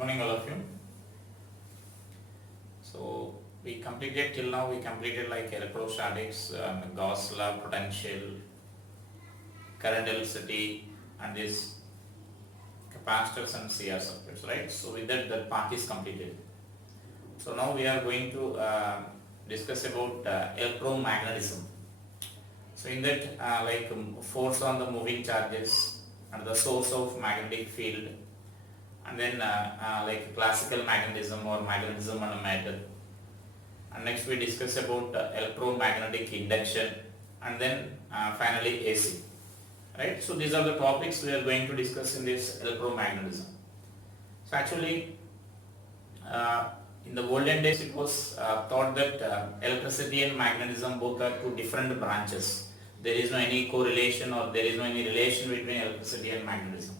morning all of you. So we completed till now, we completed like electrostatics, Gauss law, potential, current electricity and this capacitors and CR circuits, right? So with that part is completed. So now we are going to discuss about electromagnetism. So in that force on the moving charges and the source of magnetic field, and then like classical magnetism or magnetism and matter, and next we discuss about electromagnetic induction, and then finally AC, right? So these are the topics we are going to discuss in this electromagnetism. So actually in the olden days it was thought that electricity and magnetism both are two different branches. There is no any correlation or there is no any relation between electricity and magnetism.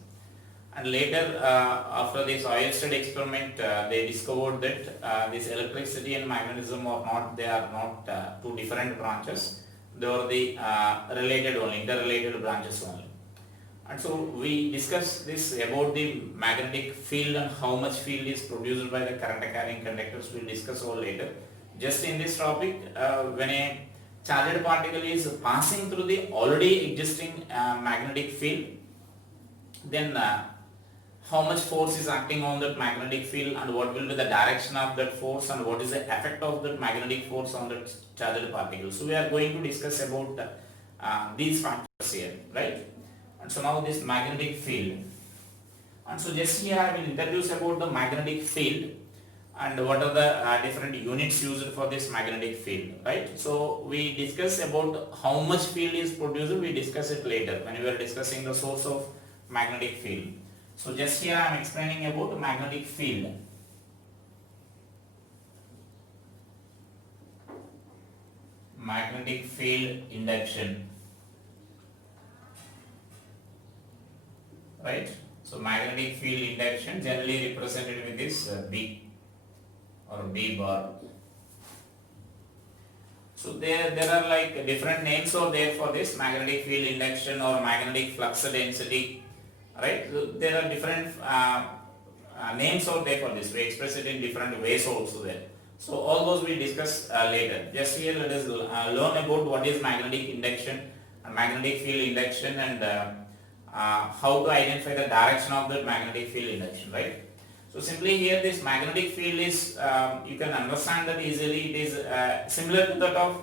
And later after this Oersted experiment they discovered that this electricity and magnetism are not two different branches. They are the related only, interrelated branches only. And so we discuss this about the magnetic field and how much field is produced by the current carrying conductors. We will discuss all later. Just in this topic, when a charged particle is passing through the already existing magnetic field, then how much force is acting on that magnetic field and what will be the direction of that force and what is the effect of that magnetic force on that charged particle. So we are going to discuss about these factors here, right? And so now this magnetic field, and so just here I will introduce about the magnetic field and what are the different units used for this magnetic field, right? So we discuss about how much field is produced, we discuss it later when we are discussing the source of magnetic field. So just here I am explaining about magnetic field. Magnetic field induction, right? So magnetic field induction generally represented with this B or B bar. So there are like different names are there for this magnetic field induction or magnetic flux density, right? So there are different names out there for this. We express it in different ways also there. So all those we discuss later. Just here let us learn about what is magnetic induction and magnetic field induction and how to identify the direction of the magnetic field induction, right? So simply here this magnetic field is, you can understand that easily, it is similar to that of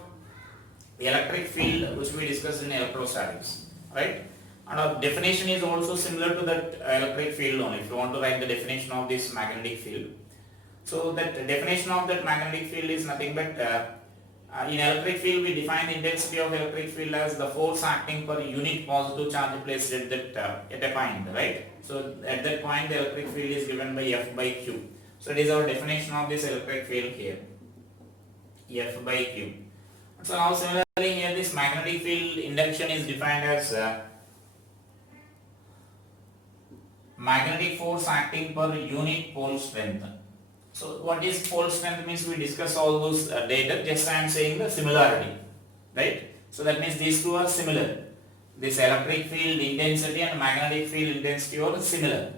the electric field which we discussed in electrostatics, right? And our definition is also similar to that electric field only, if you want to write the definition of this magnetic field. So that definition of that magnetic field is nothing but in electric field we define the intensity of electric field as the force acting per unit positive charge placed at that at a point, right? So at that point the electric field is given by F by Q. So it is our definition of this electric field here, F by Q. So now similarly here this magnetic field induction is defined as magnetic force acting per unit pole strength. So what is pole strength means we discuss all those data, just I am saying the similarity, right? So that means these two are similar. This electric field intensity and magnetic field intensity are similar.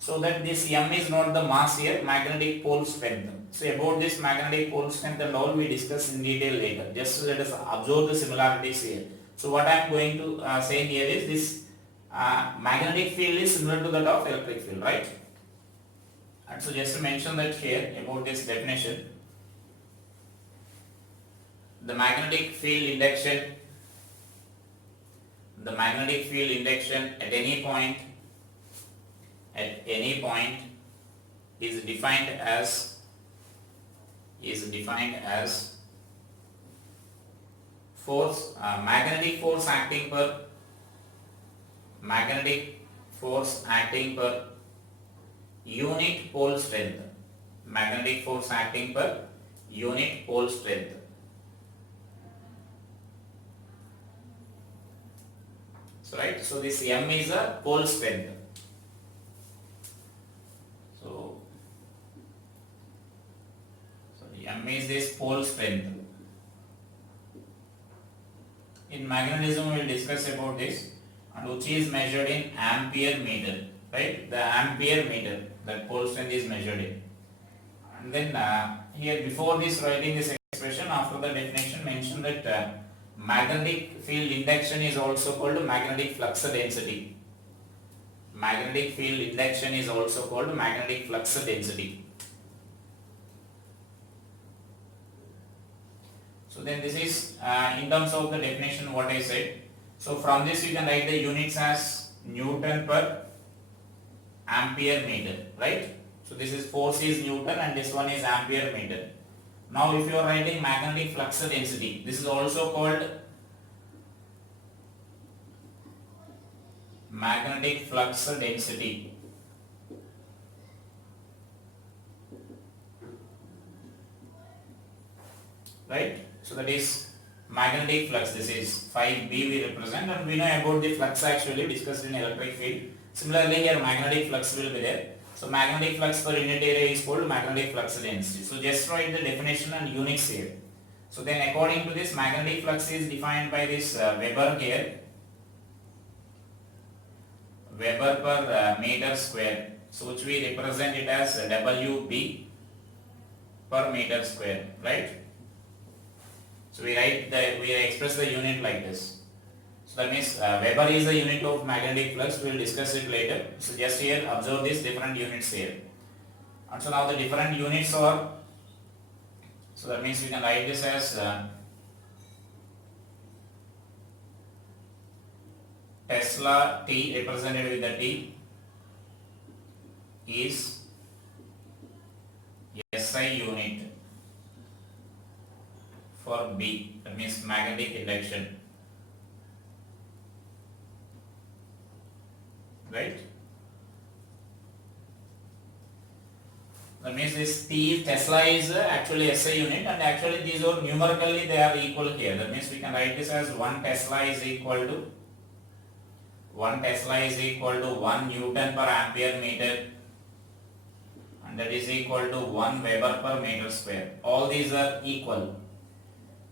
So that this M is not the mass here, magnetic pole strength. So about this magnetic pole strength and all we discuss in detail later. Just let us observe the similarities here. So what I am going to say here is this magnetic field is similar to that of electric field, right? And so just to mention that here about this definition, the magnetic field induction at any point is defined as force, magnetic force acting per unit pole strength, magnetic force acting per unit pole strength. So right, so this M is a pole strength. So M is this pole strength. In magnetism we will discuss about this, and which is measured in ampere meter, right? The ampere meter, that pole strength is measured in. And then here before this writing this expression, after the definition mention that magnetic field induction is also called magnetic flux density. Magnetic field induction is also called magnetic flux density. So then this is in terms of the definition what I said. So from this you can write the units as Newton per ampere meter, right? So this is force is Newton and this one is ampere meter. Now if you are writing magnetic flux density, this is also called magnetic flux density. Right? So that is magnetic flux. This is 5B we represent, and we know about the flux actually discussed in electric field. Similarly here magnetic flux will be there. So magnetic flux per unit area is called magnetic flux density. So just write the definition and units here. So then according to this, magnetic flux is defined by this Weber here. Weber per meter square. So which we represent it as WB per meter square, right? So we express the unit like this. So that means Weber is the unit of magnetic flux. We will discuss it later. So just here observe these different units here. And so now the different units are. So that means we can write this as Tesla T represented with the T is SI unit for B, that means magnetic induction, right? That means this T Tesla is actually SI unit, and actually these are numerically they are equal here. That means we can write this as 1 Tesla is equal to 1 Newton per ampere meter, and that is equal to 1 Weber per meter square. All these are equal.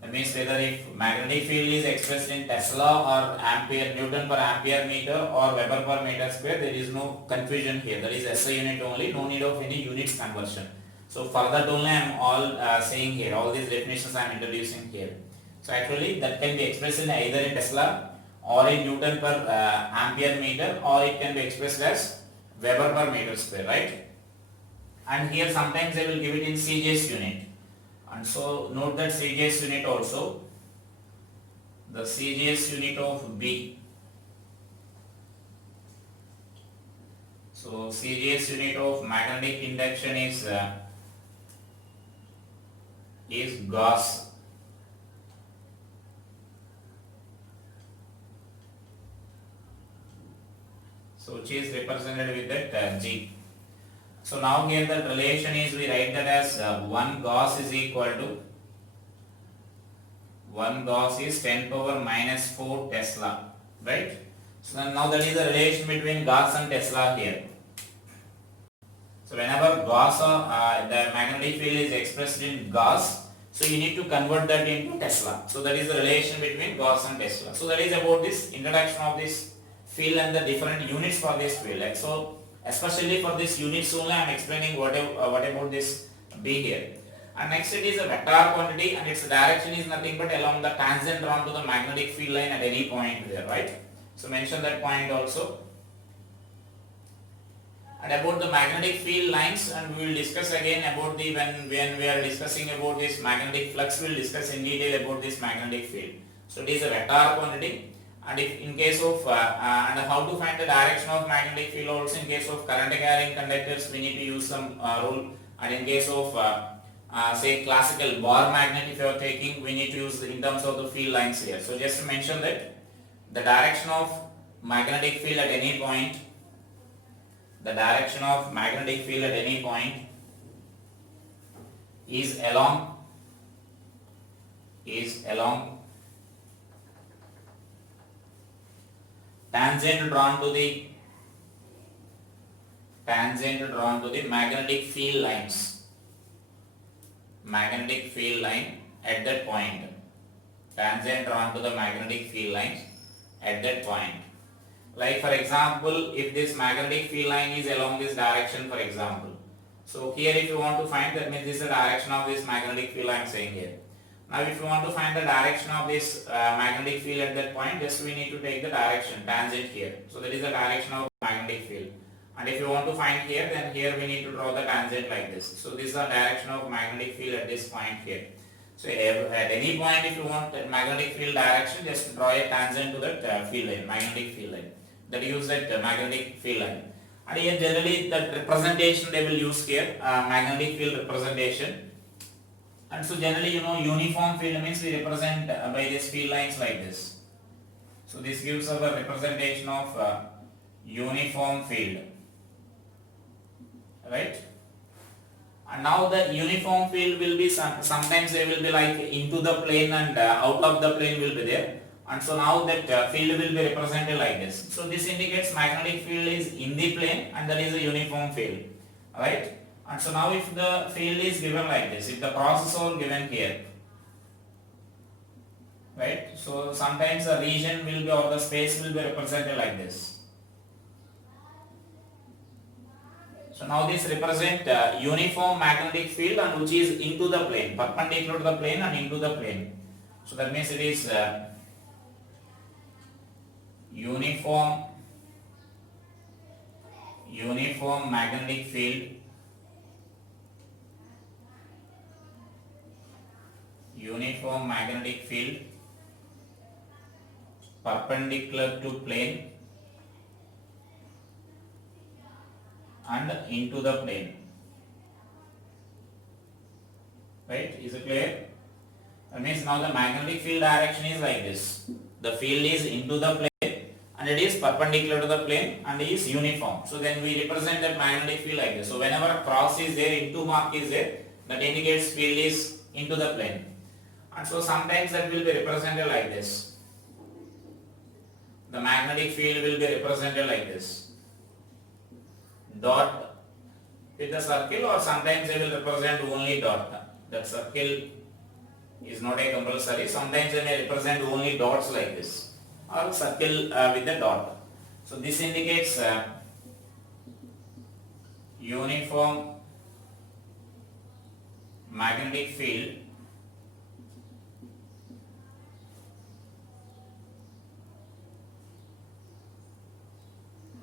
That means whether if magnetic field is expressed in Tesla or ampere, Newton per ampere meter or Weber per meter square, there is no confusion here. That is SI unit only, no need of any units conversion. So for that only I am all saying here, all these definitions I am introducing here. So actually that can be expressed in either in Tesla or in Newton per ampere meter, or it can be expressed as Weber per meter square, right? And here sometimes they will give it in CJs unit. And so note that CJs unit also, the CJs unit of B. So CJs unit of magnetic induction is Gauss. So which is represented with that G. So now here the relation is, we write that as 1 Gauss is equal to 1 Gauss is 10 power minus 4 Tesla, right? So now that is the relation between Gauss and Tesla here. So whenever Gauss the magnetic field is expressed in Gauss, so you need to convert that into Tesla. So that is the relation between Gauss and Tesla. So that is about this introduction of this field and the different units for this field. Like so, especially for this units only I am explaining what about this B here. And next it is a vector quantity, and its direction is nothing but along the tangent drawn to the magnetic field line at any point there, right? So mention that point also. And about the magnetic field lines, and we will discuss again about the when we are discussing about this magnetic flux, we will discuss in detail about this magnetic field. So it is a vector quantity. And if in case of and how to find the direction of magnetic field also, in case of current carrying conductors we need to use some rule, and in case of say classical bar magnet if you are taking, we need to use in terms of the field lines here. So just to mention that the direction of magnetic field at any point, the direction of magnetic field at any point is along tangent drawn to the magnetic field lines, magnetic field line at that point, tangent drawn to the magnetic field lines at that point. Like for example, if this magnetic field line is along this direction, for example. So here if you want to find, that means this is the direction of this magnetic field I am saying here. Now if you want to find the direction of this magnetic field at that point, just we need to take the direction, tangent here. So that is the direction of magnetic field. And if you want to find here, then here we need to draw the tangent like this. So this is the direction of magnetic field at this point here. So at any point if you want that magnetic field direction, just draw a tangent to that field line, magnetic field line. That use that magnetic field line. And here generally that representation they will use here, magnetic field representation. And so generally uniform field means we represent by these field lines like this. So this gives us a representation of uniform field, right? And now the uniform field will be sometimes they will be like into the plane and out of the plane will be there. And so now that field will be represented like this. So this indicates magnetic field is in the plane and that is a uniform field, right? And so now if the field is given like this, if the processor given here, right? So sometimes the region will be or the space will be represented like this. So now this represent uniform magnetic field and which is into the plane, perpendicular to the plane and into the plane. So that means it is uniform magnetic field, uniform magnetic field perpendicular to plane and into the plane, right? Is it clear? That means now the magnetic field direction is like this. The field is into the plane and it is perpendicular to the plane and it is uniform. So then we represent that magnetic field like this. So whenever a cross is there, into mark is there, that indicates field is into the plane. And so sometimes that will be represented like this. The magnetic field will be represented like this. Dot with the circle, or sometimes they will represent only dot. That circle is not a compulsory. Sometimes they may represent only dots like this, or circle with the dot. So this indicates uniform magnetic field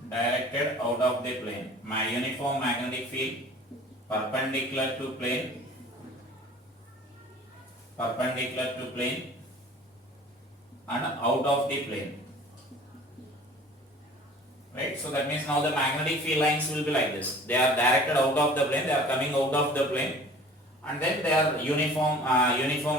directed out of the plane. My uniform magnetic field perpendicular to plane and out of the plane, right? So that means now the magnetic field lines will be like this. They are directed out of the plane, they are coming out of the plane, and then they are uniform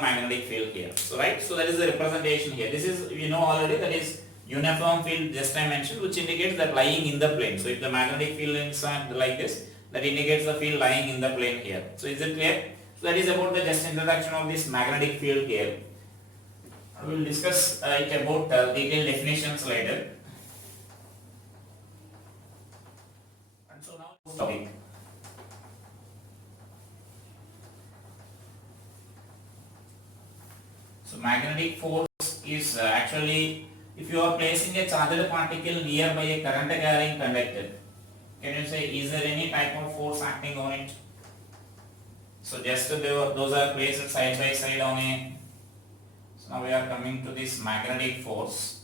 magnetic field here. So right, so that is the representation here. This is we know already, that is uniform field just I mentioned, which indicates that lying in the plane. So if the magnetic field is like this, that indicates the field lying in the plane here. So is it clear? So that is about the just introduction of this magnetic field here. We will discuss it about detailed definitions later. And so now topic. So magnetic force is actually, if you are placing a charged particle nearby a current carrying conductor, can you say is there any type of force acting on it? So just those are placed side by side on a. So now we are coming to this magnetic force.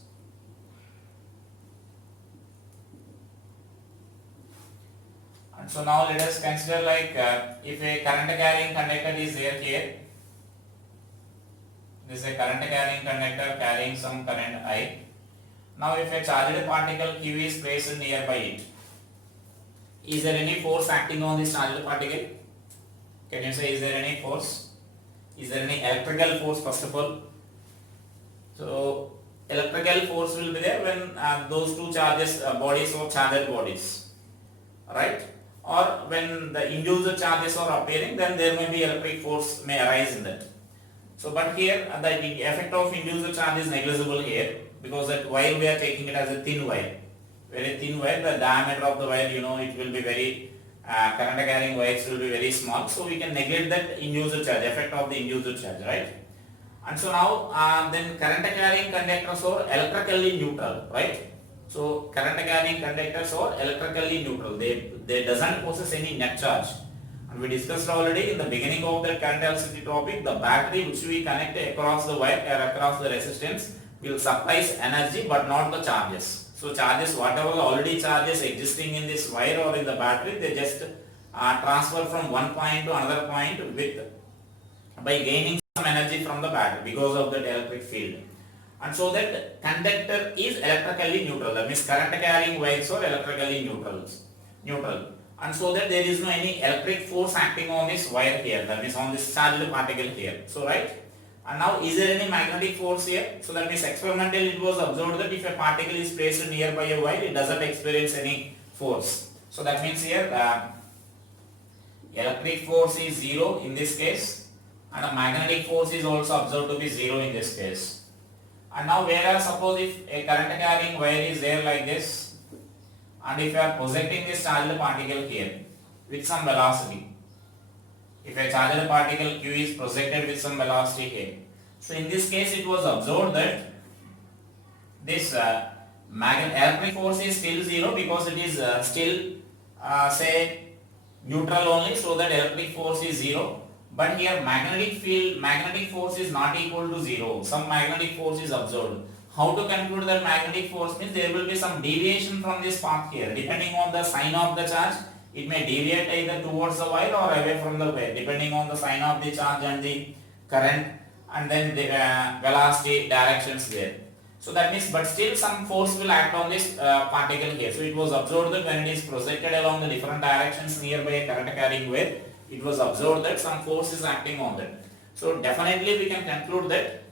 And so now let us consider like if a current carrying conductor is there here. This is a current carrying conductor carrying some current I. Now if a charged particle Q is placed nearby it, is there any force acting on this charged particle? Can you say is there any force? Is there any electrical force first of all? So electrical force will be there when those two charges bodies or charged bodies, right? Or when the induced charges are appearing, then there may be electric force may arise in that. So but here the effect of induced charge is negligible here, because that wire we are taking it as a thin wire, very thin wire. The diameter of the wire, it will be very current carrying wires will be very small, so we can neglect that induced charge, effect of the induced charge, right? And so now then current carrying conductors are electrically neutral, right? So current carrying conductors are electrically neutral. They doesn't possess any net charge. And we discussed already in the beginning of the current density topic, the battery which we connect across the wire or across the resistance will supplies energy but not the charges. So charges, whatever already charges existing in this wire or in the battery, they just transfer from one point to another point with by gaining some energy from the battery because of that electric field. And so that conductor is electrically neutral. That means current carrying wires are electrically neutral. And so that there is no any electric force acting on this wire here. That means on this charged particle here. So right. And now is there any magnetic force here? So that means experimentally it was observed that if a particle is placed nearby a wire, it doesn't experience any force. So that means here electric force is zero in this case, and a magnetic force is also observed to be zero in this case. And now whereas suppose if a current carrying wire is there like this, and if you are projecting this charged particle here with some velocity, if a charged particle q is projected with some velocity here, so in this case it was observed that this electric force is still zero because it is still say neutral only, so that electric force is zero. But here magnetic force is not equal to zero. Some magnetic force is observed. How to conclude that magnetic force means there will be some deviation from this path here. Depending on the sign of the charge, it may deviate either towards the wire or away from the wire, depending on the sign of the charge and the current and then the velocity directions there. So that means, but still some force will act on this particle here. So it was observed that when it is projected along the different directions nearby a current carrying wire, it was observed that some force is acting on that. So definitely we can conclude that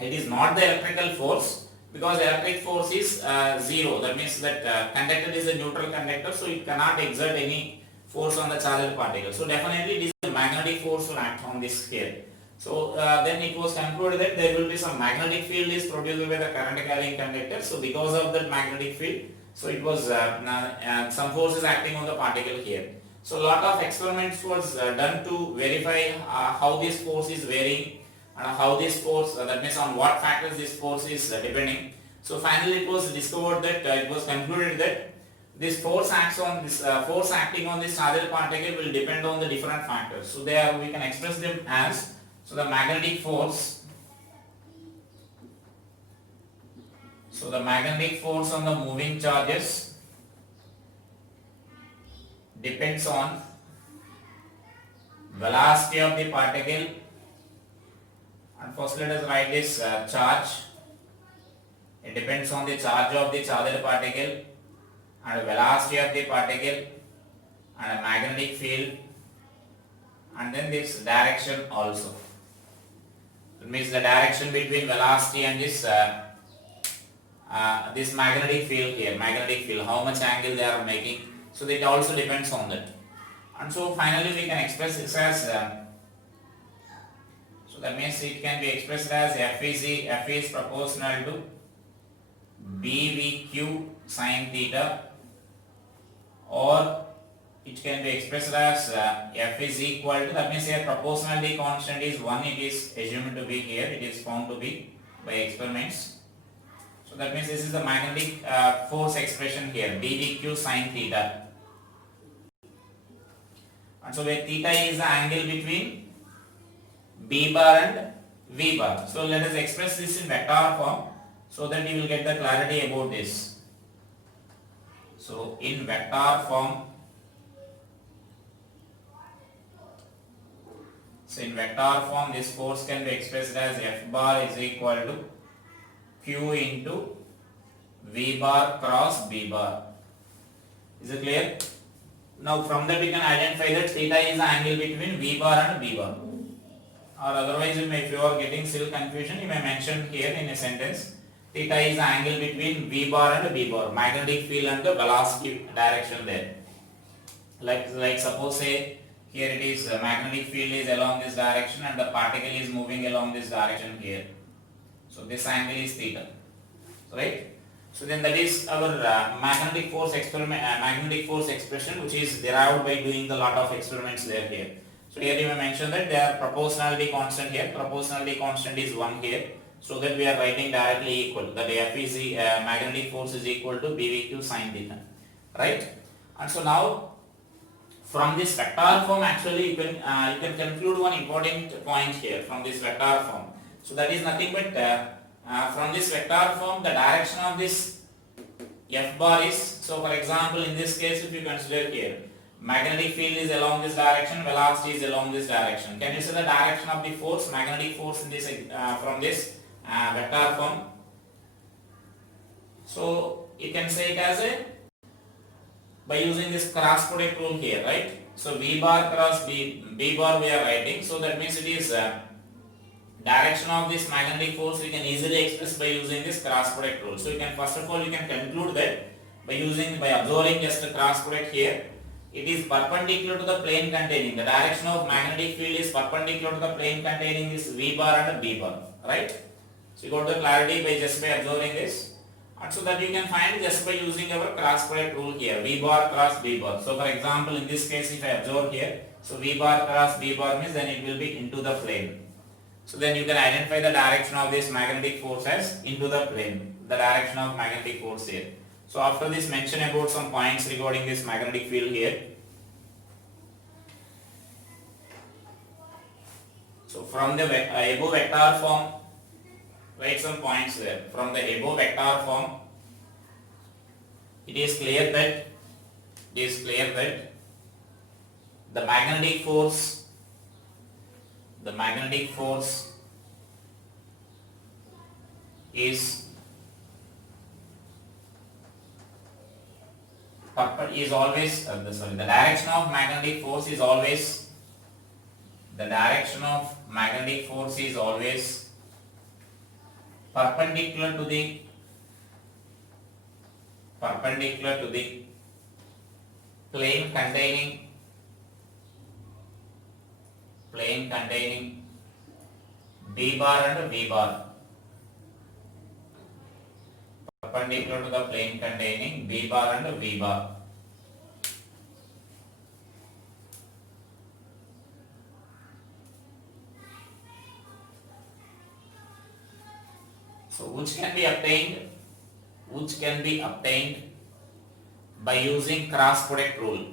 it is not the electrical force, because electric force is zero. That means that conductor is a neutral conductor, so it cannot exert any force on the charged particle. So definitely it is the magnetic force will act on this here. So then it was concluded that there will be some magnetic field is produced by the current carrying conductor. So because of that magnetic field, so it was some force is acting on the particle here. So a lot of experiments was done to verify how this force is varying and how this force, that means on what factors this force is depending. So finally it was discovered that it was concluded that this force acts on this force acting on this charged particle will depend on the different factors. So there we can express them as, so the magnetic force, so the magnetic force on the moving charges depends on velocity of the particle. And first let us write this charge. It depends on the charge of the charged particle and velocity of the particle and a magnetic field, and then this direction also. It means the direction between velocity and this this magnetic field here, magnetic field, how much angle they are making. So that also depends on that. And so finally we can express this as so that means it can be expressed as F is proportional to BVQ sin theta, or it can be expressed as F is equal to, that means here proportionality constant is 1, it is assumed to be here, it is found to be by experiments. So that means this is the magnetic force expression here, BVQ sin theta. And so where theta is the angle between B bar and V bar. So let us express this in vector form so that you will get the clarity about this. So in vector form, this force can be expressed as F bar is equal to Q into V bar cross B bar. Is it clear? Now from that we can identify that theta is the angle between V bar and B bar. Or otherwise if you are getting still confusion, you may mention here in a sentence, theta is the angle between V bar and B bar, magnetic field and the velocity direction there. Like suppose say here it is magnetic field is along this direction and the particle is moving along this direction here. So this angle is theta, right? So then that is our magnetic force expression, which is derived by doing the lot of experiments there here. So here you may mention that there are proportionality constant here. Proportionality constant is 1 here. so that we are writing directly equal, that F is magnetic force is equal to BVQ sin theta, right? And so now from this vector form actually you can conclude one important point here from this vector form. So that is nothing but from this vector form the direction of this F bar is, so for example in this case if you consider here magnetic field is along this direction, velocity is along this direction. Can you say the direction of the force, magnetic force in this from this vector form? So you can say it as a, by using this cross product rule here, right? So V bar cross B bar we are writing, so that means it is direction of this magnetic force we can easily express by using this cross product rule. So you can first of all you can conclude that by observing just a cross product here, it is perpendicular to the plane containing, the direction of magnetic field is perpendicular to the plane containing this V bar and B bar, right? So you got the clarity by observing this. And so that you can find just by using our cross product rule here, V bar cross B bar. So for example in this case if I observe here, so V bar cross B bar means then it will be into the plane. So then you can identify the direction of this magnetic force as into the plane, the direction of magnetic force here. So after this mention about some points regarding this magnetic field here. So from the above vector form, write some points there. From the above vector form, it is clear that the magnetic force is always the direction of magnetic force is always perpendicular to the plane containing B bar and V bar. Perpendicular to the plane containing B bar and V bar. So which can be obtained by using cross product rule.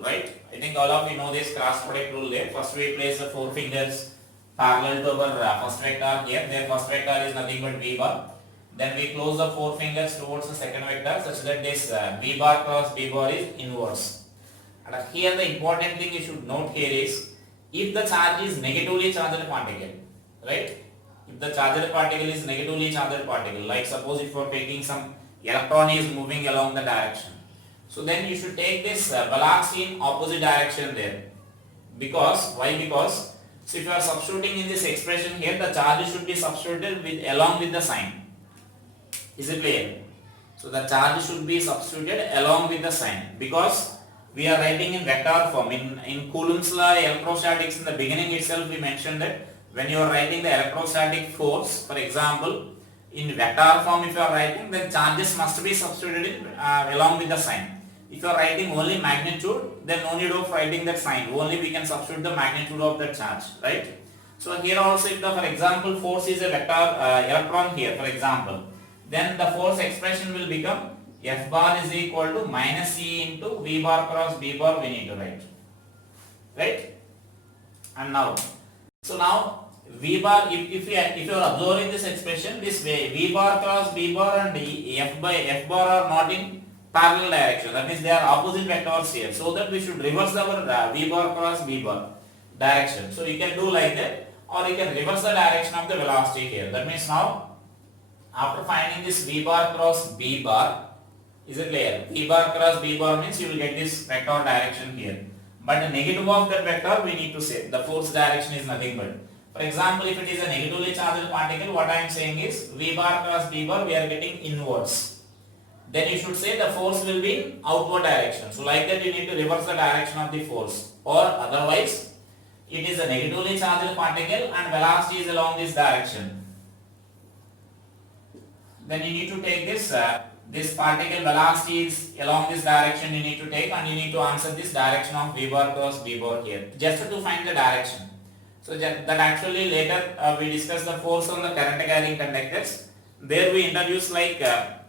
Right? I think all of you know this cross product rule there. First we place the four fingers parallel to our first vector here. Their first vector is nothing but V bar. Then we close the four fingers towards the second vector such that this V bar cross B bar is inverse. And here the important thing you should note here is, if the charge is negatively charged particle, right? If the charged particle is negatively charged particle, like suppose if you are taking some electron is moving along the direction, so then you should take this velocity in opposite direction there. Because why? Because so if you are substituting in this expression here, the charge should be substituted along with the sign. Is it clear? So the charge should be substituted along with the sign, because we are writing in vector form. In Coulomb's law electrostatics, in the beginning itself we mentioned that when you are writing the electrostatic force, for example, in vector form if you are writing, then charges must be substituted along with the sign. If you are writing only magnitude, then no need of writing that sign, only we can substitute the magnitude of the charge, right? So here also if the, for example, force is a vector electron here, for example, then the force expression will become F bar is equal to minus E into V bar cross B bar we need to write, right? And now, so now V bar, if you are observing this expression this way, V bar cross B bar and F bar are not in parallel direction, that means they are opposite vectors here, so that we should reverse our V bar cross B bar direction. So you can do like that, or you can reverse the direction of the velocity here. That means now after finding this V bar cross B bar, is it clear? V bar cross B bar means you will get this vector direction here, but the negative of that vector we need to say, the force direction is nothing but, for example, if it is a negatively charged particle, what I am saying is V bar cross B bar we are getting inwards. Then you should say the force will be in outward direction. So like that you need to reverse the direction of the force, or otherwise it is a negatively charged particle and velocity is along this direction. Then you need to take this particle velocity is along this direction you need to take, and you need to answer this direction of V bar cross B bar here, just to find the direction. So that actually later we discuss the force on the current carrying conductors. There we introduce like that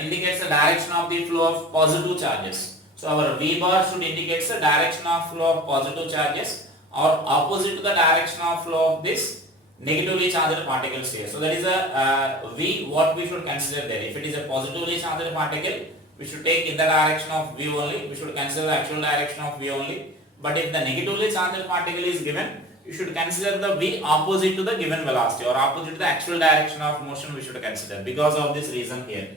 indicates the direction of the flow of positive charges. So our V bar should indicate the direction of flow of positive charges or opposite to the direction of flow of this negatively charged particles here. So that is a V what we should consider there. If it is a positively charged particle, we should take in the direction of V only. We should consider the actual direction of V only. But if the negatively charged particle is given, you should consider the V opposite to the given velocity or opposite to the actual direction of motion we should consider because of this reason here.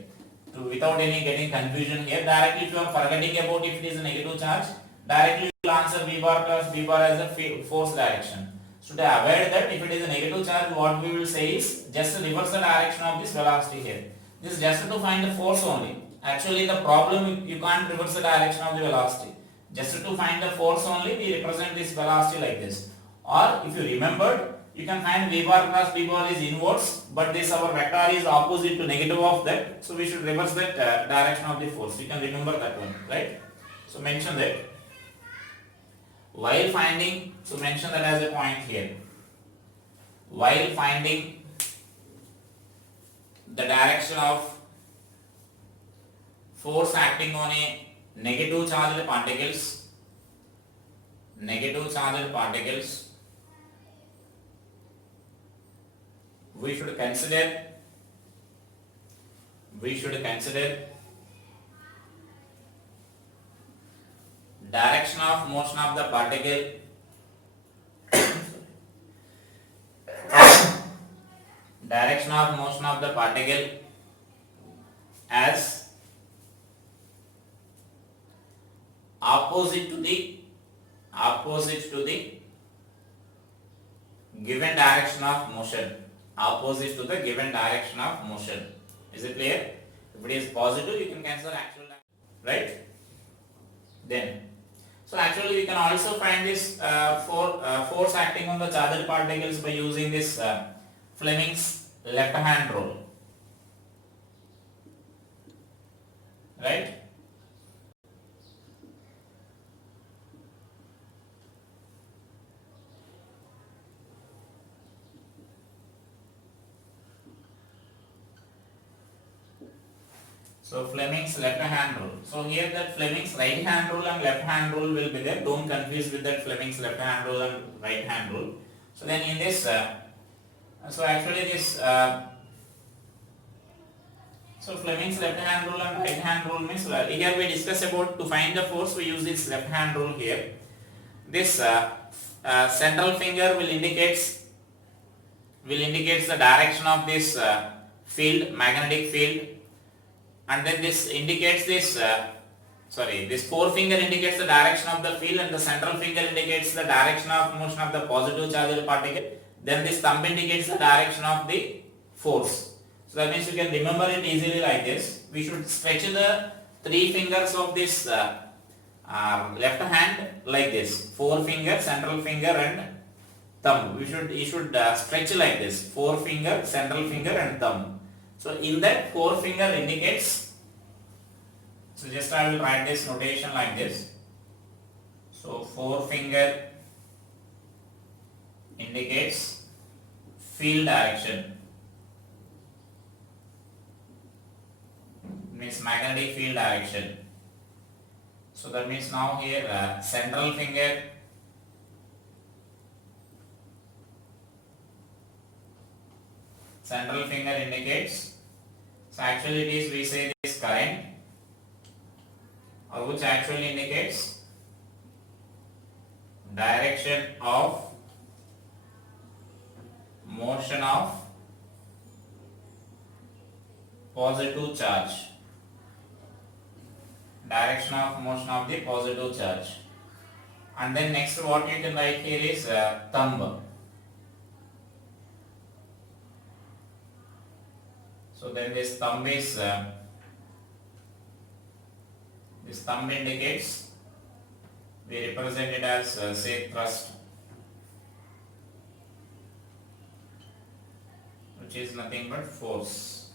So without any getting confusion here, directly if you are forgetting about if it is a negative charge, directly you will answer V bar plus V bar as a force direction. So to avoid that, if it is a negative charge, what we will say is just reverse the direction of this velocity here. This is just to find the force only. Actually the problem you can't reverse the direction of the velocity. Just to find the force only, we represent this velocity like this. Or if you remembered, you can find V bar plus V bar is inverse, but this our vector is opposite to negative of that. So we should reverse that direction of the force. You can remember that one, right? So mention that. While finding, so mention that as a point here. While finding the direction of force acting on a negative charged particles, we should consider direction of motion of the particle direction of motion of the particle as opposite to the given direction of motion. Opposite to the given direction of motion. Is it clear? If it is positive, you can cancel actual direction, right? Then, so actually we can also find this force acting on the charged particles by using this Fleming's left hand rule, right? So Fleming's left hand rule. So here that Fleming's right hand rule and left hand rule will be there. Don't confuse with that Fleming's left hand rule and right hand rule. So then in this, so actually this, so Fleming's left hand rule and right hand rule means here we discuss about to find the force we use this left hand rule here. This central finger will indicates the direction of this field, magnetic field. And then this indicates this, this forefinger indicates the direction of the field and the central finger indicates the direction of motion of the positive charged particle. Then this thumb indicates the direction of the force. So that means you can remember it easily like this. We should stretch the three fingers of this left hand like this. Forefinger, central finger and thumb. You should stretch like this. Forefinger, central finger and thumb. So in that forefinger indicates, so just I will write this notation like this. So forefinger indicates field direction, means magnetic field direction. So that means now here central finger indicates, so actually it is, we say this current, or which actually indicates direction of motion of positive charge, direction of motion of the positive charge. And then next what you can write here is thumb. So then this thumb is, this thumb indicates, we represent it as say thrust, which is nothing but force.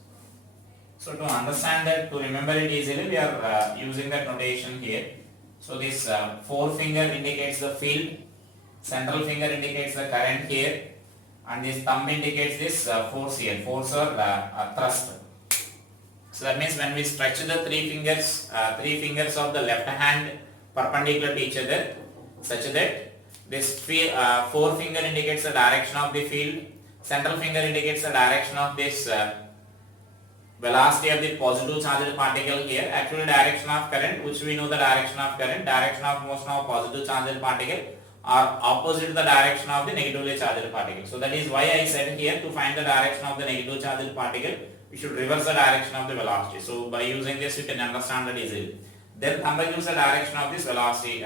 So to understand that, to remember it easily, we are using that notation here. So this forefinger indicates the field Central finger indicates the current here, and this thumb indicates this force here, force or thrust. So that means when we stretch the three fingers of the left hand perpendicular to each other, such that this forefinger indicates the direction of the field, central finger indicates the direction of this velocity of the positive charged particle here, actually direction of current, which we know the direction of current, direction of motion of positive charged particle are opposite to the direction of the negatively charged particle. So that is why I said here to find the direction of the negative charged particle, we should reverse the direction of the velocity. So by using this you can understand that easily. Then thumb gives the direction of this velocity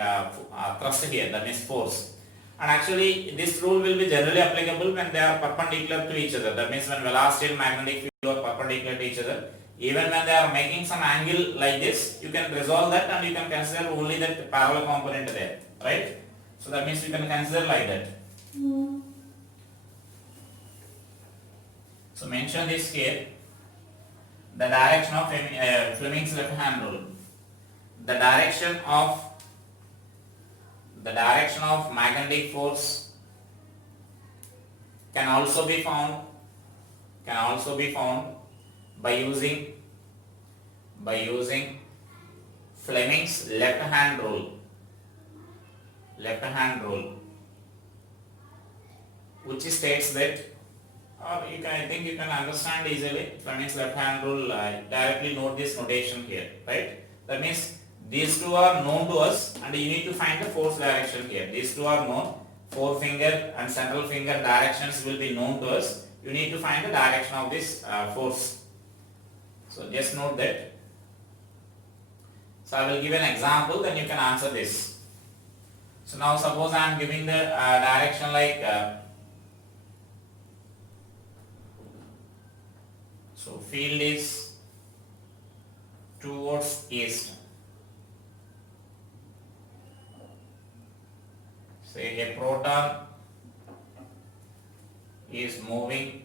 thrust here, that means force. And actually this rule will be generally applicable when they are perpendicular to each other. That means when velocity and magnetic field are perpendicular to each other. Even when they are making some angle like this, you can resolve that and you can consider only that parallel component there, right? So that means you can consider like that. So mention this here, the direction of Fleming's left hand rule. The direction of magnetic force can also be found by using Fleming's left hand rule, which states that, or I think you can understand easily Fleming's left hand rule. Directly note this notation here, right? That means these two are known to us and you need to find the force direction here. These two are known, forefinger and central finger directions will be known to us. You need to find the direction of this force. So just note that. So I will give an example, then you can answer this. So now suppose I am giving the direction like so field is towards east. Say a proton is moving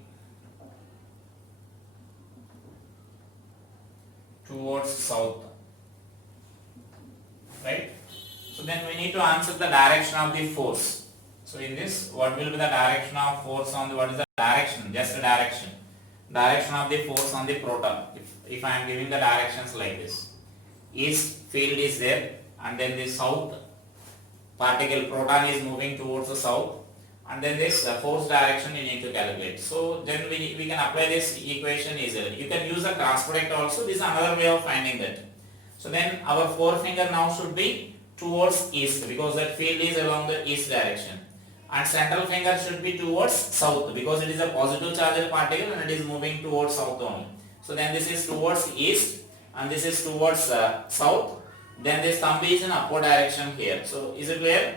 towards south, right? So then we need to answer the direction of the force. So in this, what will be the direction of force on the, what is the direction, just the direction of the force on the proton. If I am giving the directions like this, east field is there and then the south particle proton is moving towards the south, and then this force direction you need to calculate. So then we can apply this equation easily. You can use the cross product also. This is another way of finding that. So then our forefinger now should be towards east because that field is along the east direction, and central finger should be towards south because it is a positive charged particle and it is moving towards south only. So then this is towards east and this is towards south. Then this thumb is in upward direction here. So is it clear?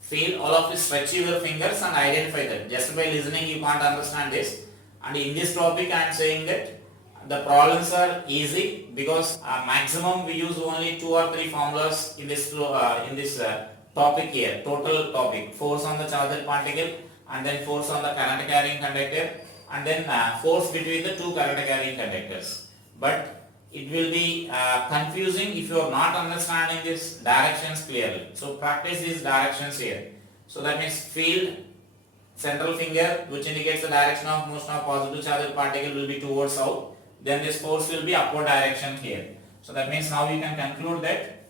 Feel all of you, stretch your fingers and identify that. Just by listening you can't understand this. And in this topic I am saying that the problems are easy because maximum we use only 2 or 3 formulas in this topic here. Total topic, force on the charged particle and then force on the current carrying conductor and then force between the two current carrying conductors. But it will be confusing if you are not understanding these directions clearly. So practice these directions here. So that means field, central finger, which indicates the direction of motion of positive charged particle, will be towards south. Then this force will be upward direction here. So that means now you can conclude that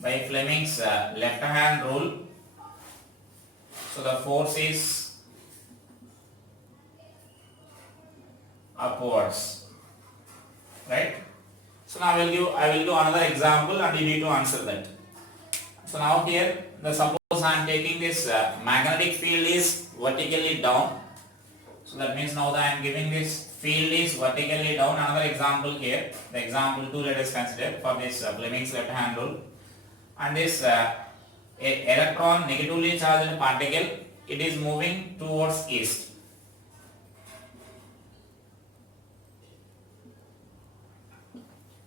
by Fleming's left hand rule, so the force is upwards. Right? So now I will do another example and you need to answer that. So now here, suppose I am taking this magnetic field is vertically down. So that means now that I am giving this field is vertically down. Another example here, the example 2 let us consider for this Fleming's left hand rule. And this electron negatively charged particle, it is moving towards east.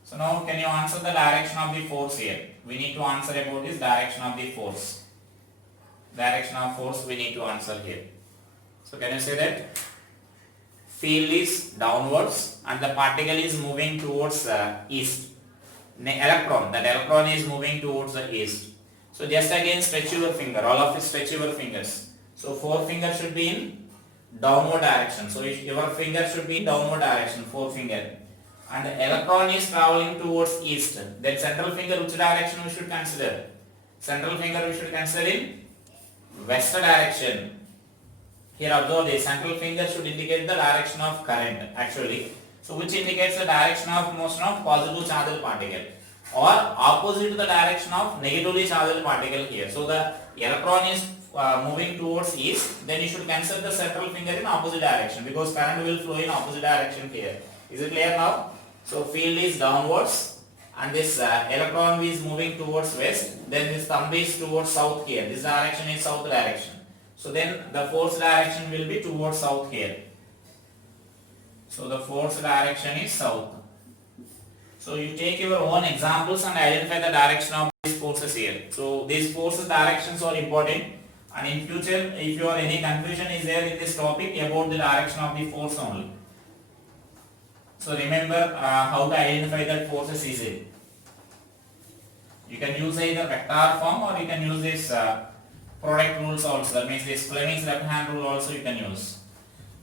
So now can you answer the direction of the force here? We need to answer about this direction of the force. Direction of force we need to answer here. So can you say that? Field is downwards and the particle is moving towards east. That electron is moving towards the east. So just again stretch your finger, all of you stretch your fingers. So forefinger should be in downward direction. So your finger should be in downward direction, forefinger. And the electron is traveling towards east. Then central finger, which direction we should consider? Central finger we should consider in west direction. Here observe the central finger should indicate the direction of current actually. So which indicates the direction of motion of positive charged particle, or opposite to the direction of negatively charged particle here. So the electron is moving towards east, then you should consider the central finger in opposite direction because current will flow in opposite direction here. Is it clear now? So field is downwards and this electron is moving towards west, then this thumb is towards south here. This direction is south direction. So then the force direction will be towards south here. So the force direction is south. So you take your own examples and identify the direction of these forces here. So these forces directions are important, and in future if you are any confusion is there in this topic about the direction of the force only. So remember how to identify that forces easily. You can use either vector form or you can use this product rules also. That means this Fleming's left hand rule also you can use.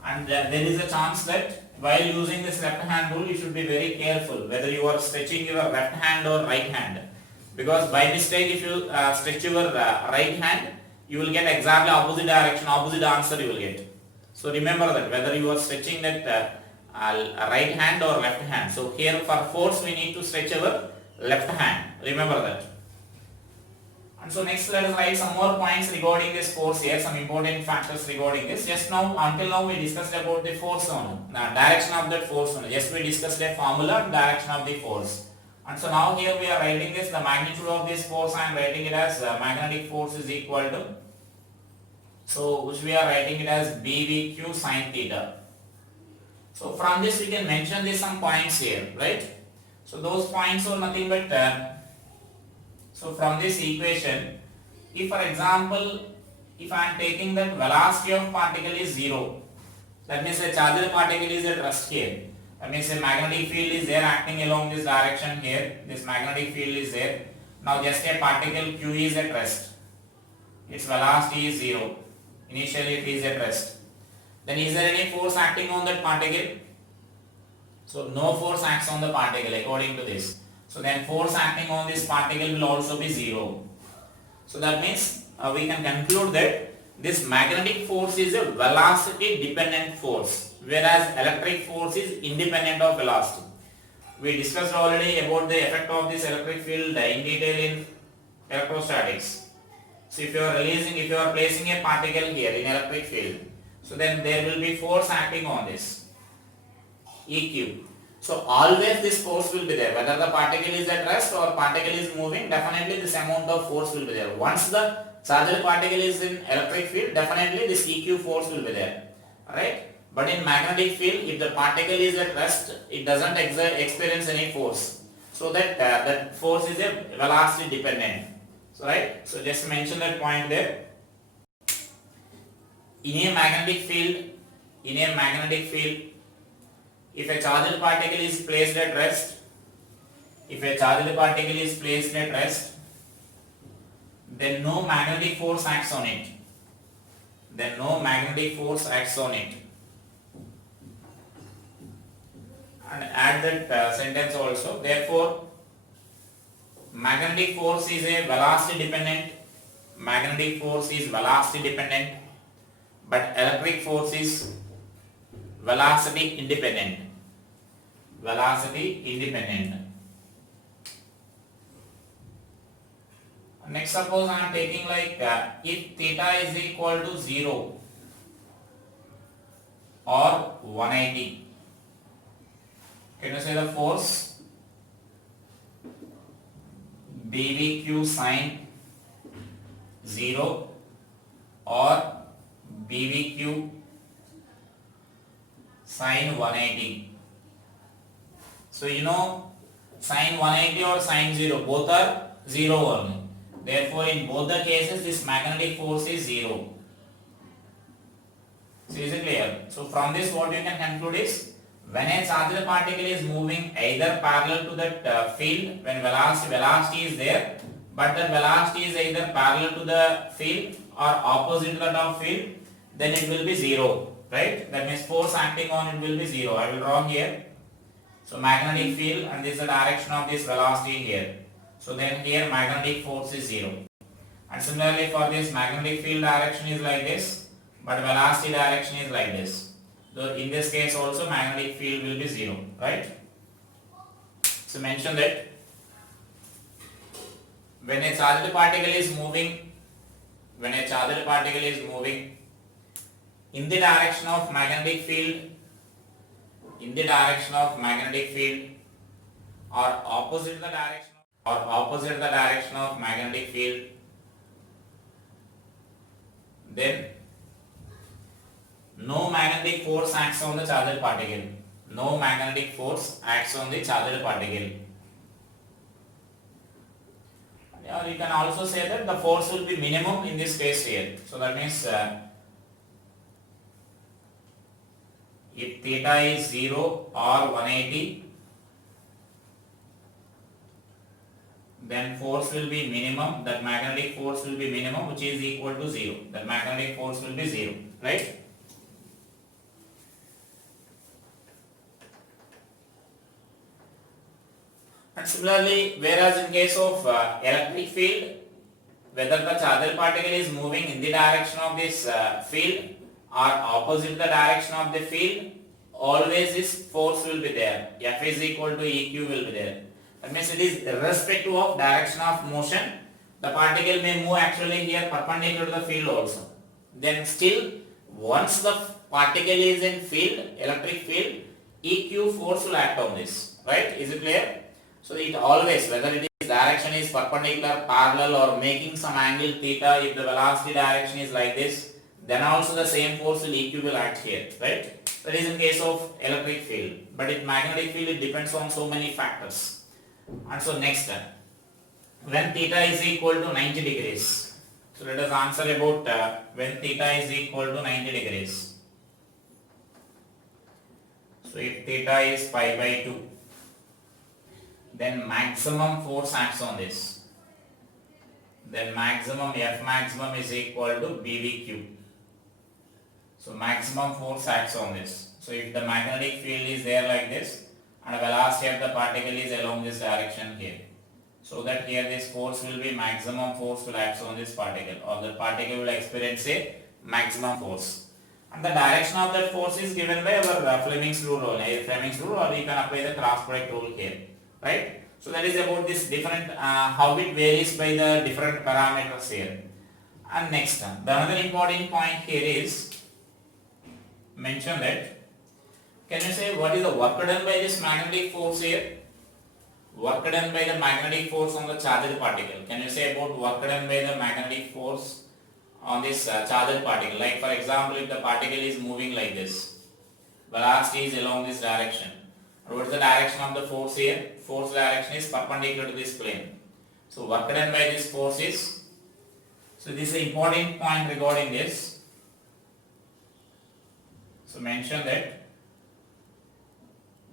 And there is a chance that while using this left hand rule you should be very careful whether you are stretching your left hand or right hand, because by mistake if you stretch your right hand you will get exactly opposite direction, opposite answer you will get. So remember that whether you are stretching that right hand or left hand. So here for force we need to stretch our left hand, remember that. And so next let us write some more points regarding this force here, some important factors regarding this. Just now, until now we discussed about the force only, direction of that force only. Just we discussed a formula and direction of the force. And so now here we are writing this, the magnitude of this force I am writing it as magnetic force is equal to, so which we are writing it as BVQ sin theta. So from this we can mention this some points here, right? So those points are nothing but so from this equation, if for example, if I am taking that velocity of particle is 0, that means a charged particle is at rest here. That means a magnetic field is there acting along this direction here. This magnetic field is there. Now just a particle Q is at rest. Its velocity is 0. Initially it is at rest. Then is there any force acting on that particle? So no force acts on the particle according to this. So then force acting on this particle will also be 0. So that means we can conclude that this magnetic force is a velocity dependent force, whereas electric force is independent of velocity. We discussed already about the effect of this electric field in detail in electrostatics. So if you are placing a particle here in electric field, so then there will be force acting on this, EQ. So always this force will be there, whether the particle is at rest or particle is moving, definitely this amount of force will be there. Once the charged particle is in electric field, definitely this EQ force will be there, right? But in magnetic field, if the particle is at rest, it doesn't experience any force. So that force is a velocity dependent. So right, so just mention that point there. In a magnetic field, if a charged particle is placed at rest, then no magnetic force acts on it. And add that sentence also. Therefore, magnetic force is a velocity dependent. But electric force is velocity independent. Next, suppose I am taking like if theta is equal to 0 or 180, can you say the force BVQ sin 0 or BVQ sin 180. So you know sin 180 or sin 0 both are 0 only. Therefore in both the cases this magnetic force is 0. So is it clear? So from this what you can conclude is when a charged particle is moving either parallel to that field, when velocity is there, but the velocity is either parallel to the field or opposite to that of field, then it will be 0, right? That means force acting on it will be 0. I will draw here. So magnetic field, and this is the direction of this velocity here. So then here magnetic force is 0. And similarly for this magnetic field direction is like this, but velocity direction is like this. So in this case also magnetic field will be 0, right? So mention that when a charged particle is moving, in the direction of magnetic field, or opposite the direction of magnetic field, then no magnetic force acts on the charged particle. No magnetic force acts on the charged particle. Or you can also say that the force will be minimum in this case here. So that means if theta is 0 or 180, then force will be minimum, that magnetic force will be minimum, which is equal to 0. That magnetic force will be 0, right? And similarly, whereas in case of electric field, whether the charged particle is moving in the direction of this field or opposite the direction of the field, always this force will be there. F is equal to EQ will be there. That means it is irrespective of direction of motion. The particle may move actually here perpendicular to the field also. Then still, once the particle is in field, electric field, EQ force will act on this. Right? Is it clear? So it always, whether it is direction is perpendicular, parallel, or making some angle theta, if the velocity direction is like this, then also the same force will EQ will act here. Right? That is in case of electric field. But in magnetic field, it depends on so many factors. And so next, when theta is equal to 90 degrees. So let us answer about when theta is equal to 90 degrees. So if theta is pi by 2, then maximum force acts on this. Then maximum F maximum is equal to BVQ. So maximum force acts on this. So if the magnetic field is there like this, and velocity of the particle is along this direction here. So that here this force will be maximum force will act on this particle, or the particle will experience a maximum force. And the direction of that force is given by our Fleming's rule, or you can apply the cross product rule here, right? So that is about this different, how it varies by the different parameters here. And next, the another important point here is mention that, can you say what is the work done by this magnetic force here? Work done by the magnetic force on the charged particle. Can you say about work done by the magnetic force on this charged particle? Like for example, if the particle is moving like this, velocity is along this direction. What is the direction of the force here? Force direction is perpendicular to this plane. So work done by this force is, so this is an important point regarding this. So mention that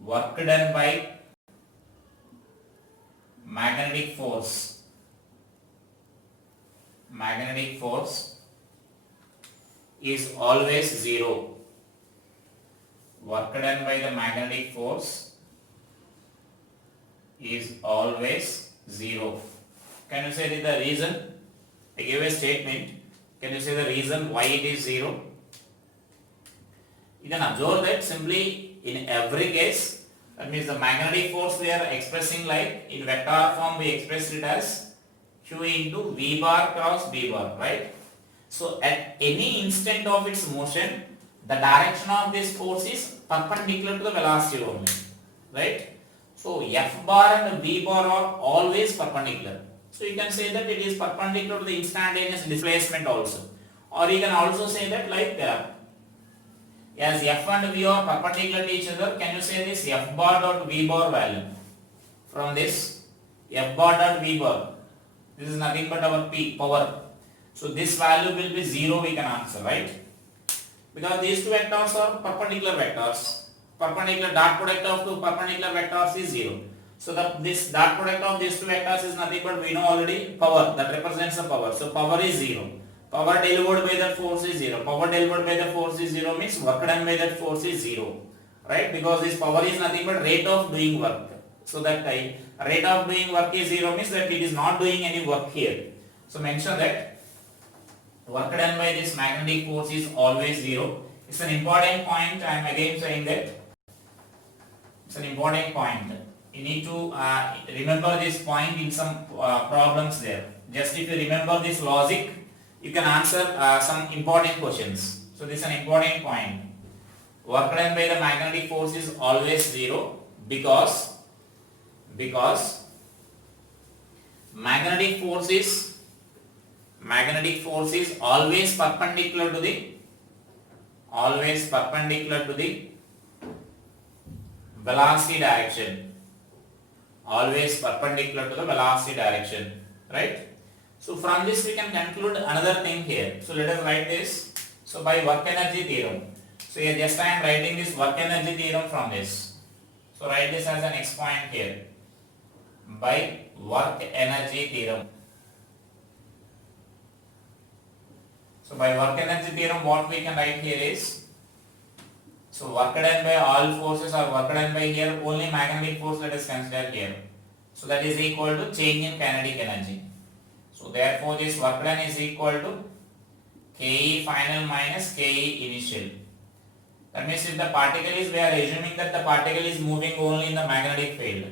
work done by magnetic force is always 0. Work done by the magnetic force is always 0. Can you say the reason? I gave a statement. Can you say the reason why it is 0? You can observe that simply in every case, that means the magnetic force we are expressing like in vector form, we express it as Q into V bar cross B bar, right? So at any instant of its motion, the direction of this force is perpendicular to the velocity only, right? So F bar and V bar are always perpendicular. So you can say that it is perpendicular to the instantaneous displacement also. Or you can also say that like as F and V are perpendicular to each other, can you say this F bar dot V bar value? From this F bar dot V bar, this is nothing but our P, power. So this value will be 0, we can answer, right? Because these two vectors are perpendicular vectors. Perpendicular dot product of two perpendicular vectors is 0. So this dot product of these two vectors is nothing but we know already power, that represents the power. So power is 0. Power delivered by that force is 0. Power delivered by the force is 0 means work done by that force is 0. Right? Because this power is nothing but rate of doing work. So that rate of doing work is 0 means that it is not doing any work here. So mention that work done by this magnetic force is always 0. It's an important point. I am again saying that it's an important point. You need to remember this point in some problems there. Just if you remember this logic, you can answer some important questions. So this is an important point. Work done by the magnetic force is always 0 because magnetic force is always perpendicular to the velocity direction. Always perpendicular to the velocity direction. Right? So from this we can conclude another thing here. So let us write this. So by work energy theorem. So here just I am writing this work energy theorem from this. So write this as the next point here. By work energy theorem. So by work energy theorem what we can write here is, so work done by all forces or work done by here only magnetic force let us consider here. So that is equal to change in kinetic energy. So therefore this work done is equal to Ke final minus Ke initial. That means if the particle is, we are assuming that the particle is moving only in the magnetic field.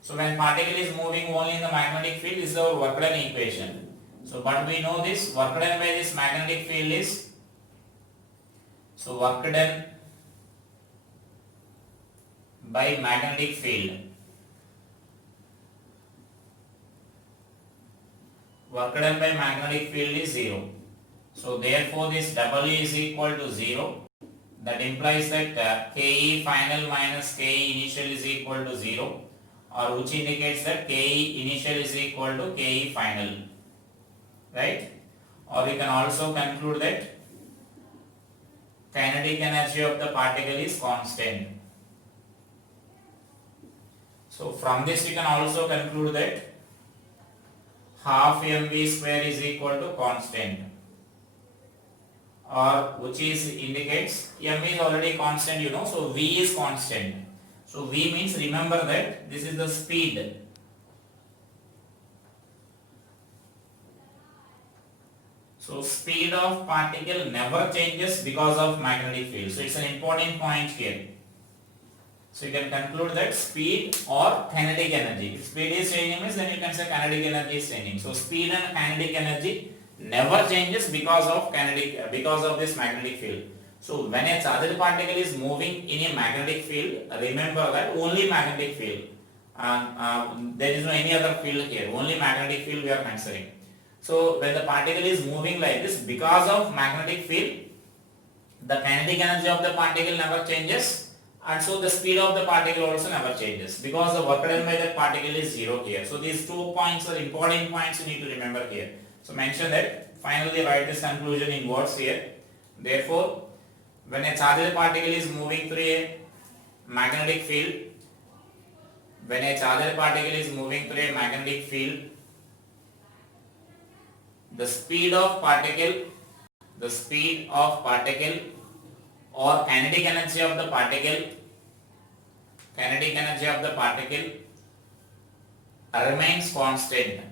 So when particle is moving only in the magnetic field, this is our work done equation. So but we know this work done by this magnetic field is, so work done by magnetic field. Work done by magnetic field is 0. So therefore this W is equal to 0. That implies that Ke final minus Ke initial is equal to 0, or which indicates that Ke initial is equal to Ke final. Right? Or we can also conclude that kinetic energy of the particle is constant. So from this we can also conclude that half mv square is equal to constant, or which is indicates m is already constant, you know, so v is constant. So v means, remember that this is the speed. So speed of particle never changes because of magnetic field. So it's an important point here. So you can conclude that speed or kinetic energy. If speed is changing means then you can say kinetic energy is changing. So speed and kinetic energy never changes because of this magnetic field. So when a charged particle is moving in a magnetic field, remember that only magnetic field. There is no any other field here. Only magnetic field we are considering. So when the particle is moving like this, because of magnetic field, the kinetic energy of the particle never changes, and so the speed of the particle also never changes, because the work done by that particle is 0 here. So these 2 points are important points you need to remember here. So mention that, finally write this conclusion in words here. Therefore, when a charged particle is moving through a magnetic field, the speed of particle or kinetic energy of the particle remains constant.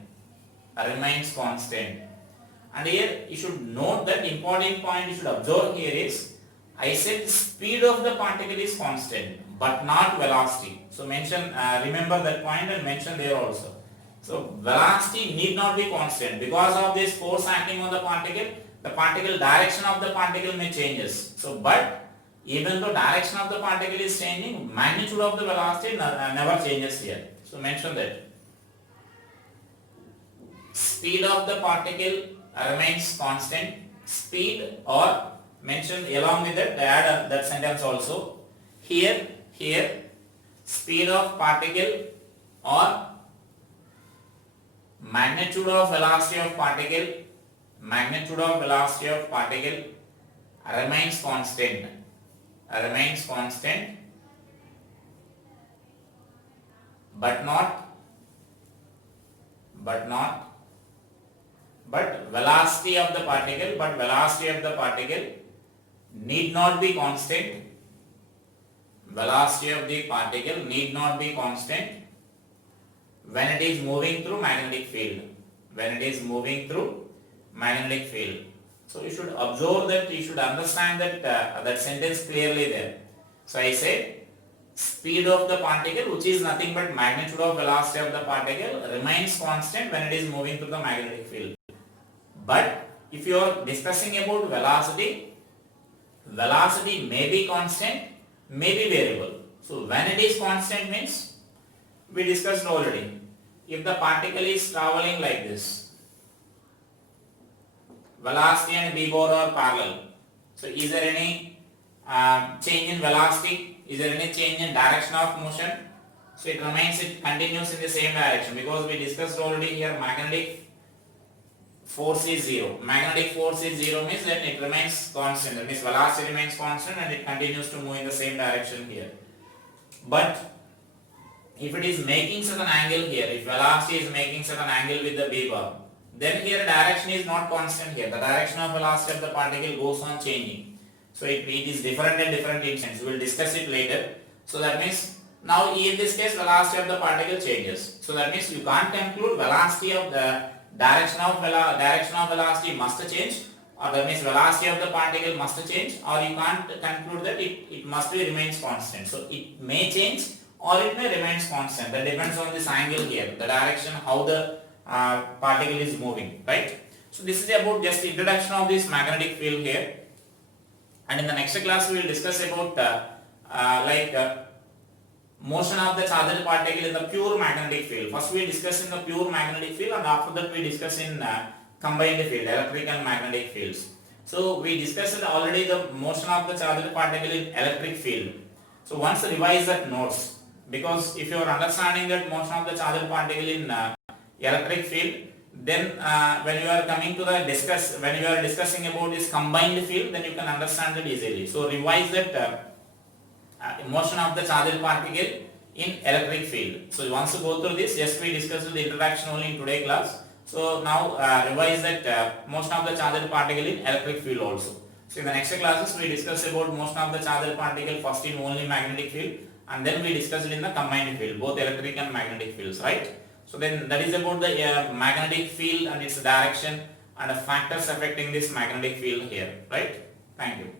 And here you should note that important point you should observe here is, I said speed of the particle is constant but not velocity. So mention, remember that point and mention there also. So velocity need not be constant. Because of this force acting on the particle direction of the particle may changes. So but even though direction of the particle is changing, magnitude of the velocity never changes here. So mention that speed of the particle remains constant. Speed, or mention along with that, add that sentence also. Here speed of particle or magnitude of velocity of particle remains constant but not but velocity of the particle need not be constant. Velocity of the particle need not be constant when it is moving through magnetic field. When it is moving through magnetic field. So you should observe that, you should understand that that sentence clearly there. So I say speed of the particle, which is nothing but magnitude of velocity of the particle, remains constant when it is moving through the magnetic field. But if you are discussing about velocity, velocity may be constant, may be variable. So when it is constant means, we discussed already, if the particle is traveling like this, velocity and b bar are parallel. So is there any change in velocity? Is there any change in direction of motion? So it continues in the same direction, because we discussed already here magnetic force is 0. Magnetic force is 0 means then it remains constant. That means velocity remains constant and it continues to move in the same direction here. But if it is making certain angle here, if velocity is making certain angle with the b bar, then here direction is not constant here. The direction of velocity of the particle goes on changing. So it is different at different instants. We will discuss it later. So that means now in this case velocity of the particle changes. So that means you can't conclude velocity of the direction of velocity must change, or that means velocity of the particle must change, or you can't conclude that it must be remains constant. So it may change or it may remains constant. That depends on this angle here, the direction how the particle is moving, right? So this is about just introduction of this magnetic field here, and in the next class we will discuss about motion of the charged particle in the pure magnetic field. First we discuss in the pure magnetic field, and after that we discuss in combined field, electric and magnetic fields. So we discussed already the motion of the charged particle in electric field. So once revise that notes, because if you are understanding that motion of the charged particle in electric field, then when you are coming to the when you are discussing about this combined field, then you can understand it easily. So revise that motion of the charged particle in electric field. So once you go through this, just we discussed the introduction only in today's class. So now revise that motion of the charged particle in electric field also. So in the next classes we discuss about motion of the charged particle first in only magnetic field, and then we discuss it in the combined field, both electric and magnetic fields, right? So then that is about the magnetic field and its direction and the factors affecting this magnetic field here, right? Thank you.